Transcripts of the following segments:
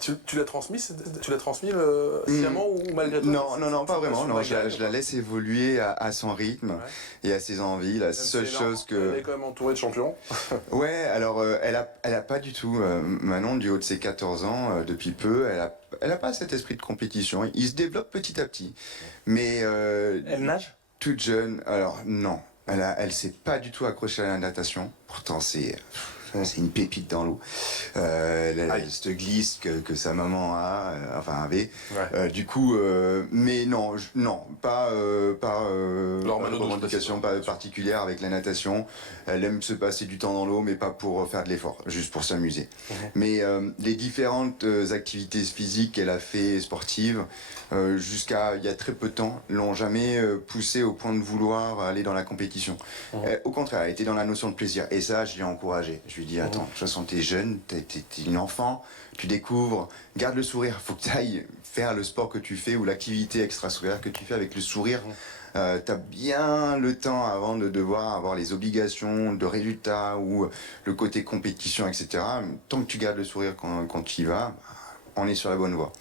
Tu l'as transmis sciemment ou malgré toi? Non, pas vraiment. Non, je la laisse évoluer à son rythme et à ses envies. La seule chose que... Elle est quand même entourée de champions. Ouais, alors elle a pas du tout, Manon, du haut de ses 14 ans, depuis peu, elle a pas cet esprit de compétition. Il se développe petit à petit. Mais... elle nage? Toute jeune, alors non. Elle s'est pas du tout accrochée à la natation. Pourtant, c'est une pépite dans l'eau. Elle a cette glisse que sa maman avait. Ouais. Du coup, mais non, pas revendication pas particulière avec la natation. Elle aime se passer du temps dans l'eau, mais pas pour faire de l'effort, juste pour s'amuser. Mais les différentes activités physiques qu'elle a fait sportives, jusqu'à il y a très peu de temps, l'ont jamais poussée au point de vouloir aller dans la compétition. Au contraire, elle était dans la notion de plaisir. Et ça, je l'ai encouragée. Je lui dis, attends, de toute façon, t'es jeune, t'es une enfant, tu découvres, garde le sourire. Faut que t'ailles faire le sport que tu fais ou l'activité extrascolaire que tu fais avec le sourire. T'as bien le temps avant de devoir avoir les obligations de résultats ou le côté compétition, etc. Tant que tu gardes le sourire quand tu y vas, on est sur la bonne voie.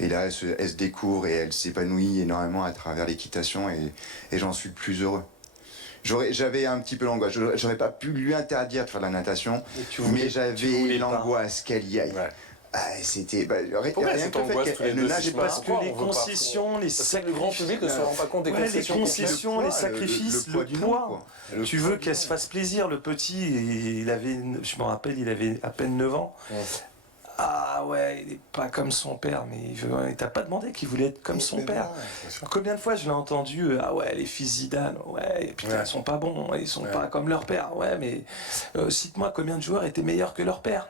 Et là, elle se découvre et elle s'épanouit énormément à travers l'équitation et j'en suis le plus heureux. J'avais un petit peu l'angoisse. J'aurais pas pu lui interdire de faire de la natation, mais j'avais l'angoisse qu'elle y aille. Ouais. C'était Pourquoi rien cette que le fait angoisse qu'elle ne nage pas. Parce que les concessions, les le grand public ne se rend pas compte des concessions. les concessions, les sacrifices, le poids. Tu veux qu'elle se fasse plaisir, le petit, je me rappelle, il avait à peine 9 ans. Ah ouais, il est pas comme son père, mais il t'a pas demandé qu'il voulait être comme son père. Combien de fois je l'ai entendu, ah ouais, les fils Zidane, ouais, putain, ils sont pas bons, ils sont pas comme leur père, ouais, mais cite-moi combien de joueurs étaient meilleurs que leur père.